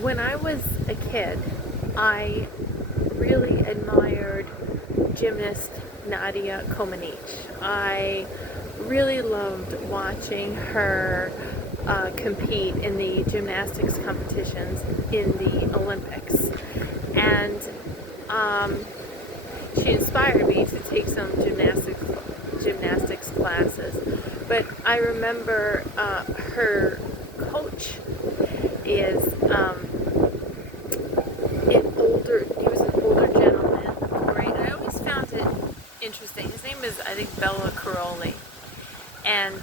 When I was a kid, I really admired gymnast Nadia Comaneci. I really loved watching her compete in the gymnastics competitions in the Olympics. And she inspired me to take some gymnastics classes. But I remember her coach is he was an older gentleman, right? And I always found it interesting. His name is, I think, Bella Caroli. And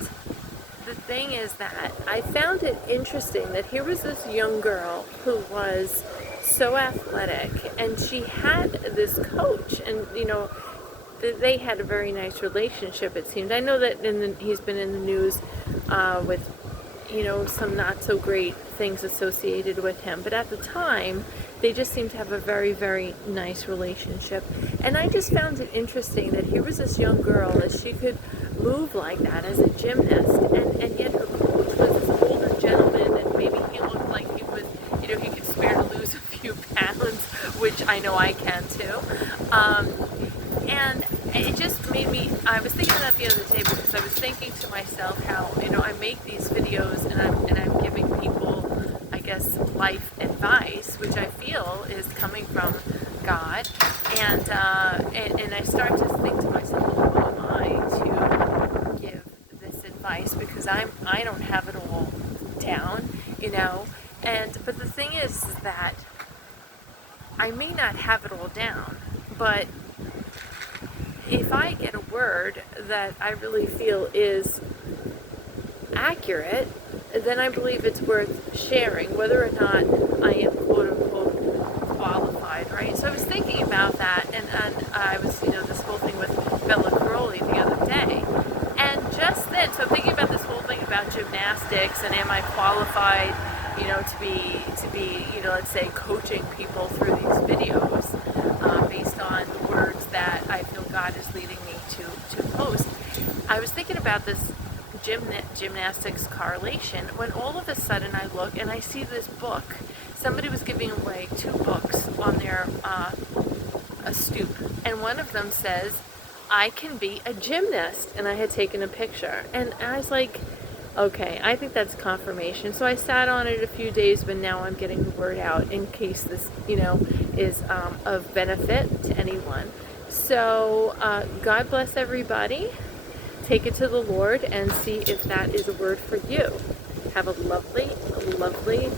the thing is that I found it interesting that here was this young girl who was so athletic, and she had this coach, and they had a very nice relationship, it seemed. I know that he's been in the news with some not so great things associated with him, but at the time they just seemed to have a very, very nice relationship. And I just found it interesting that here was this young girl, that she could move like that as a gymnast, and yet her coach was this older gentleman, and maybe he looked like he was, he could spare to lose a few pounds, which I know I can too. And it just made me, I was thinking that the other day, because I was thinking to myself how, I make these videos, and I'm giving people, I guess, life advice, which I feel is coming from God. And I start to think to myself, well, who am I to give this advice? Because I don't have it all down, but the thing is that I may not have it all down, but if I get a word that I really feel is accurate, then I believe it's worth sharing, whether or not I am quote unquote qualified, right? So I was thinking about that, and I was, this whole thing with Bella Caroli the other day, and just then, so I'm thinking about this whole thing about gymnastics, and am I qualified, to be, let's say, coaching people through these videos, based on the words that I feel God is leading me to post. I was thinking about this gymnastics correlation when all of a sudden I look and I see this book. Somebody was giving away 2 books on their a stoop, and one of them says, "I can be a gymnast," and I had taken a picture, and I was like, okay, I think that's confirmation. So I sat on it a few days, but now I'm getting the word out in case this, is of benefit to anyone. So God bless everybody. Take it to the Lord and see if that is a word for you. Have a lovely, lovely